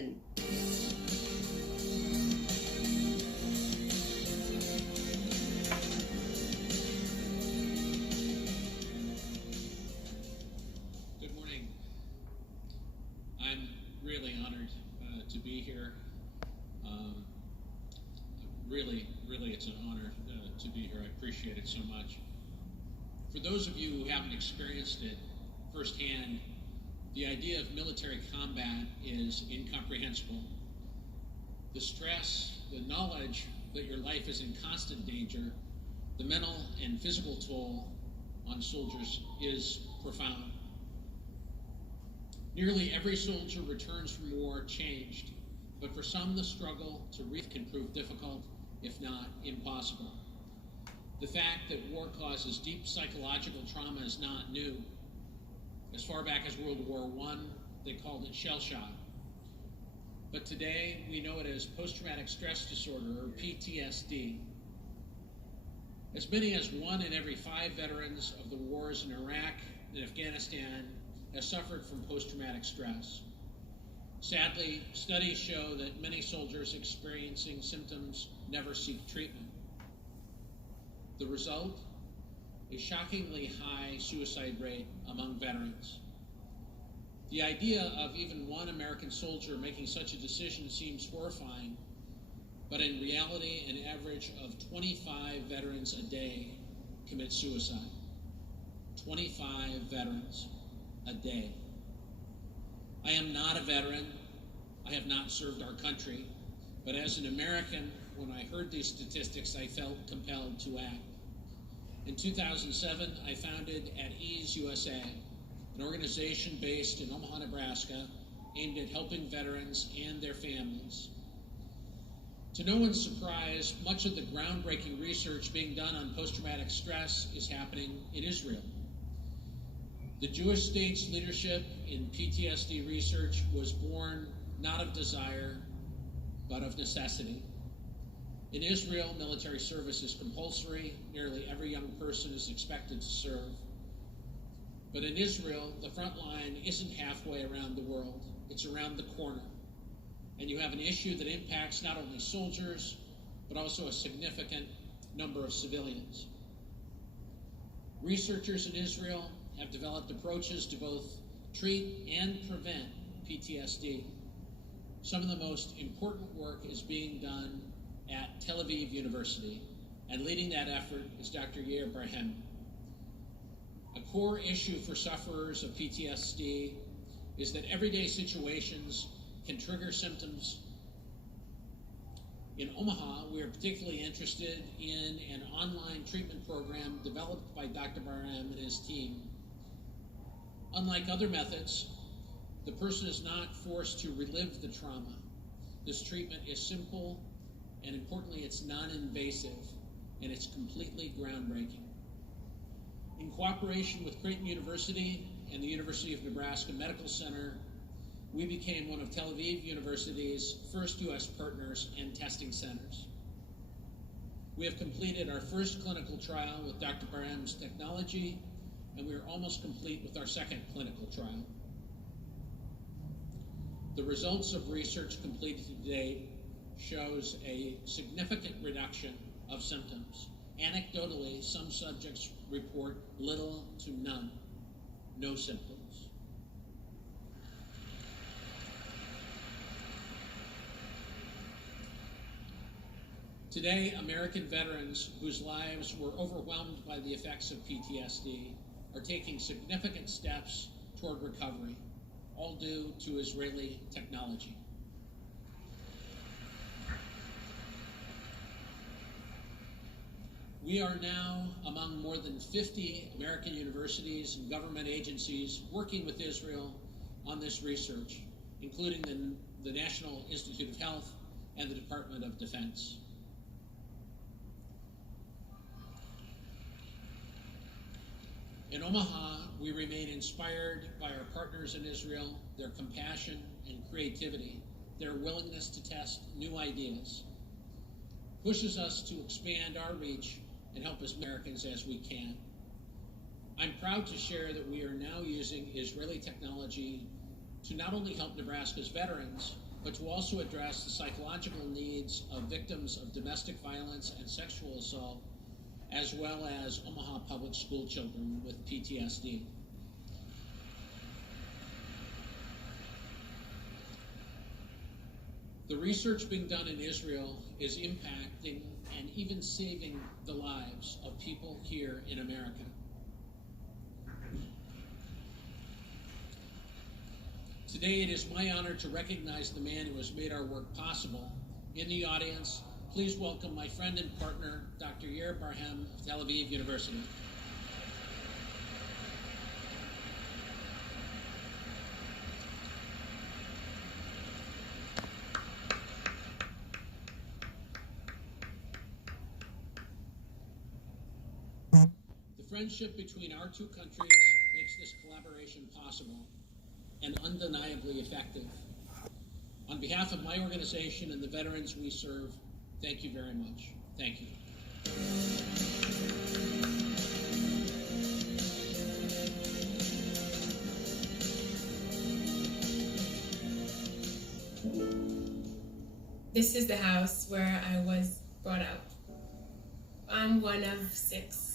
Good morning. I'm really honored to be here. Really, it's an honor to be here. I appreciate it so much. For those of you who haven't experienced it firsthand, the idea of military combat is incomprehensible. The stress, the knowledge that your life is in constant danger, the mental and physical toll on soldiers is profound. Nearly every soldier returns from war changed, but for some the struggle to can prove difficult, if not impossible. The fact that war causes deep psychological trauma is not new. As far back as World War I, they called it shell shock. But today we know it as post-traumatic stress disorder, or PTSD. As many as 1 in every 5 veterans of the wars in Iraq and Afghanistan has suffered from post-traumatic stress. Sadly, studies show that many soldiers experiencing symptoms never seek treatment. The result? A shockingly high suicide rate among veterans. The idea of even one American soldier making such a decision seems horrifying, but in reality, an average of 25 veterans a day commit suicide. 25 veterans a day. I am not a veteran. I have not served our country, but as an American, when I heard these statistics, I felt compelled to act. In 2007, I founded At Ease USA, an organization based in Omaha, Nebraska, aimed at helping veterans and their families. To no one's surprise, much of the groundbreaking research being done on post-traumatic stress is happening in Israel. The Jewish state's leadership in PTSD research was born not of desire, but of necessity. In Israel, military service is compulsory. Nearly every young person is expected to serve. But in Israel, the front line isn't halfway around the world. It's around the corner. And you have an issue that impacts not only soldiers, but also a significant number of civilians. Researchers in Israel have developed approaches to both treat and prevent PTSD. Some of the most important work is being done at Tel Aviv University, and leading that effort is Dr. Yair Barhem. A core issue for sufferers of PTSD is that everyday situations can trigger symptoms. In Omaha, we are particularly interested in an online treatment program developed by Dr. Barhem and his team. Unlike other methods, the person is not forced to relive the trauma. This treatment is simple, and importantly, it's non-invasive, and it's completely groundbreaking. In cooperation with Creighton University and the University of Nebraska Medical Center, we became one of Tel Aviv University's first U.S. partners and testing centers. We have completed our first clinical trial with Dr. Barhem's technology, and we are almost complete with our second clinical trial. The results of research completed to date shows a significant reduction of symptoms. Anecdotally, some subjects report little to none, no symptoms. Today, American veterans whose lives were overwhelmed by the effects of PTSD are taking significant steps toward recovery, all due to Israeli technology. We are now among more than 50 American universities and government agencies working with Israel on this research, including the National Institute of Health and the Department of Defense. In Omaha, we remain inspired by our partners in Israel, their compassion and creativity, their willingness to test new ideas, pushes us to expand our reach and help as Americans as we can. I'm proud to share that we are now using Israeli technology to not only help Nebraska's veterans, but to also address the psychological needs of victims of domestic violence and sexual assault, as well as Omaha public school children with PTSD. The research being done in Israel is impacting and even saving the lives of people here in America. Today, it is my honor to recognize the man who has made our work possible. In the audience, please welcome my friend and partner, Dr. Yair Barhem of Tel Aviv University. The friendship between our two countries makes this collaboration possible and undeniably effective. On behalf of my organization and the veterans we serve, thank you very much. Thank you. This is the house where I was brought up. I'm one of 6